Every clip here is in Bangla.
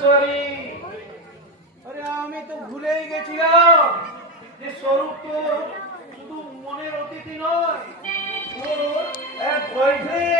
সরি আরে আমি তো ভুলেই গেছিলাম। যে স্বরূপ তো শুধু মনের অতিথি নয় ওর বয়ফ্রেন্ড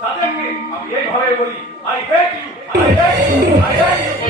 তাদেরকে আমি এইভাবে বলি I hate you I hate you I hate you